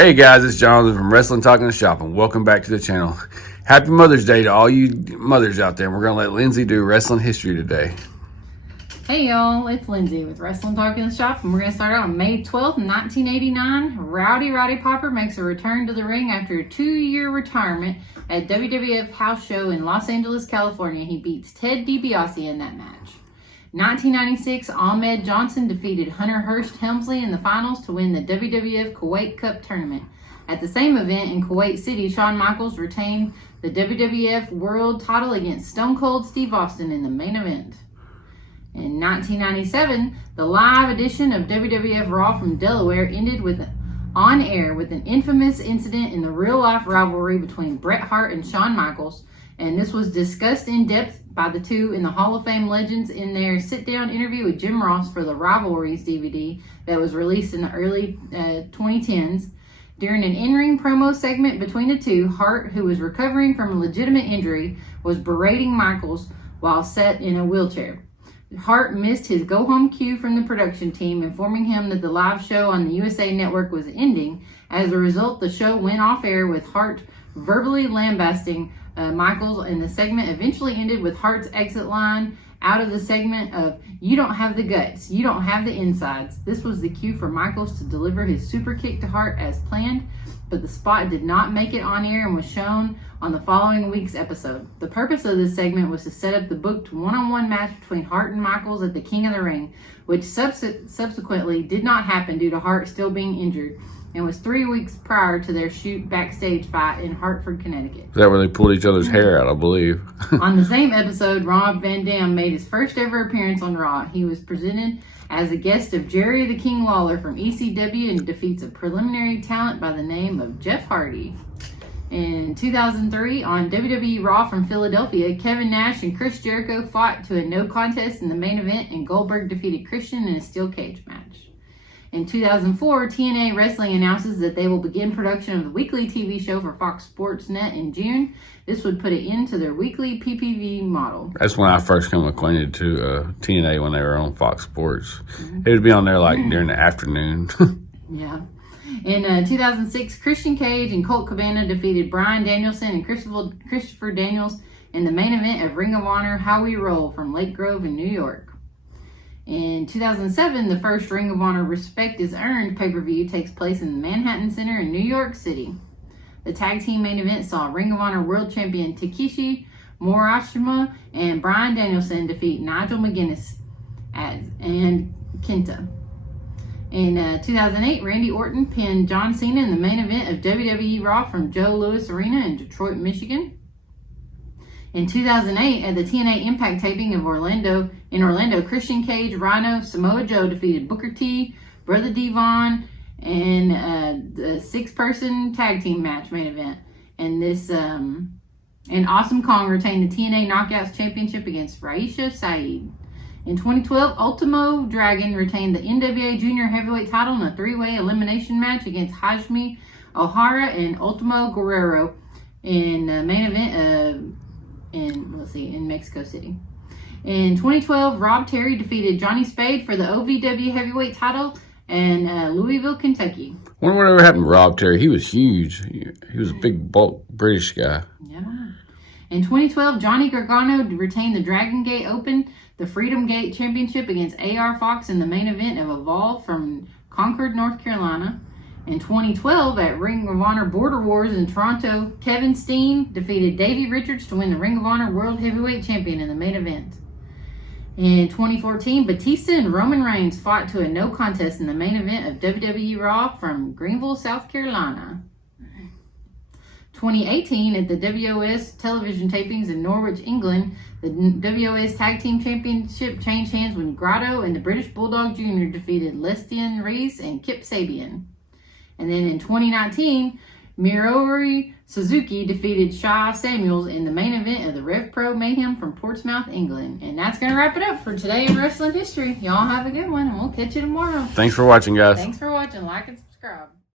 Hey guys, it's Jonathan from Wrestling Talking and Shop, and welcome back to the channel. Happy Mother's Day to all you mothers out there. We're going to let Lindsay do wrestling history today. Hey y'all, it's Lindsay with Wrestling Talking and Shop, and we're going to start out on May 12th, 1989. Roddy Piper makes a return to the ring after a 2-year retirement at WWF House Show in Los Angeles, California. He beats Ted DiBiase in that match. 1996, Ahmed Johnson defeated Hunter Hearst Helmsley in the finals to win the WWF Kuwait Cup tournament. At the same event in Kuwait City, Shawn Michaels retained the WWF World title against Stone Cold Steve Austin in the main event. In 1997, the live edition of WWF Raw from Delaware ended on air with an infamous incident in the real-life rivalry between Bret Hart and Shawn Michaels, and this was discussed in depth by the two in the Hall of Fame legends in their sit-down interview with Jim Ross for the Rivalries DVD that was released in the early 2010s. During an in-ring promo segment between the two, Hart, who was recovering from a legitimate injury, was berating Michaels while set in a wheelchair. Hart missed his go-home cue from the production team, informing him that the live show on the USA Network was ending. As a result, the show went off air with Hart verbally lambasting Michaels, and the segment eventually ended with Hart's exit line out of the segment of, "You don't have the guts, you don't have the insides." This was the cue for Michaels to deliver his super kick to Hart as planned, but the spot did not make it on air and was shown on the following week's episode. The purpose of this segment was to set up the booked one-on-one match between Hart and Michaels at the King of the Ring, which subsequently did not happen due to Hart still being injured, and was 3 weeks prior to their shoot backstage fight in Hartford, Connecticut. Is that where they pulled each other's hair out, I believe? On the same episode, Rob Van Dam made his first ever appearance on Raw. He was presented as a guest of Jerry the King Lawler from ECW and defeats a preliminary talent by the name of Jeff Hardy. In 2003, on WWE Raw from Philadelphia, Kevin Nash and Chris Jericho fought to a no contest in the main event, and Goldberg defeated Christian in a steel cage match. In 2004, TNA Wrestling announces that they will begin production of the weekly TV show for Fox Sports Net in June. This would put an end to their weekly PPV model. That's when I first came acquainted to TNA when they were on Fox Sports. It would be on there like during the afternoon. Yeah. In 2006, Christian Cage and Colt Cabana defeated Bryan Danielson and Christopher Daniels in the main event of Ring of Honor How We Roll from Lake Grove in New York. In 2007, the first Ring of Honor Respect is Earned pay-per-view takes place in the Manhattan Center in New York City. The tag team main event saw Ring of Honor World Champion Takeshi Morishima and Bryan Danielson defeat Nigel McGuinness and Kenta. In 2008, Randy Orton pinned John Cena in the main event of WWE Raw from Joe Louis Arena in Detroit, Michigan. In 2008, at the TNA Impact taping of Orlando, Christian Cage, Rhino, Samoa Joe defeated Booker T, Brother Devon, and the 6-person tag team match main event. And and Awesome Kong retained the TNA Knockouts Championship against Raisha Saeed. In 2012, Ultimo Dragon retained the NWA Junior Heavyweight title in a 3-way elimination match against Hajime Ohara and Ultimo Guerrero in the main event in Mexico City. In 2012, Rob Terry defeated Johnny Spade for the OVW Heavyweight title in Louisville, Kentucky. I wonder whatever happened to Rob Terry. He was huge. He was a big, bulk British guy. Yeah. In 2012, Johnny Gargano retained the Dragon Gate Open, the Freedom Gate Championship against AR Fox in the main event of Evolve from Concord, North Carolina. In 2012, at Ring of Honor Border Wars in Toronto, Kevin Steen defeated Davey Richards to win the Ring of Honor World Heavyweight Champion in the main event. In 2014, Batista and Roman Reigns fought to a no contest in the main event of WWE Raw from Greenville, South Carolina. 2018, at the WOS television tapings in Norwich, England, the WOS Tag Team Championship changed hands when Grotto and the British Bulldog Jr. defeated Lestian Reese and Kip Sabian. And then in 2019, Mirouri Suzuki defeated Shaw Samuels in the main event of the Rev Pro Mayhem from Portsmouth, England. And that's going to wrap it up for today in wrestling history. Y'all have a good one, and we'll catch you tomorrow. Thanks for watching, guys. Thanks for watching. Like and subscribe.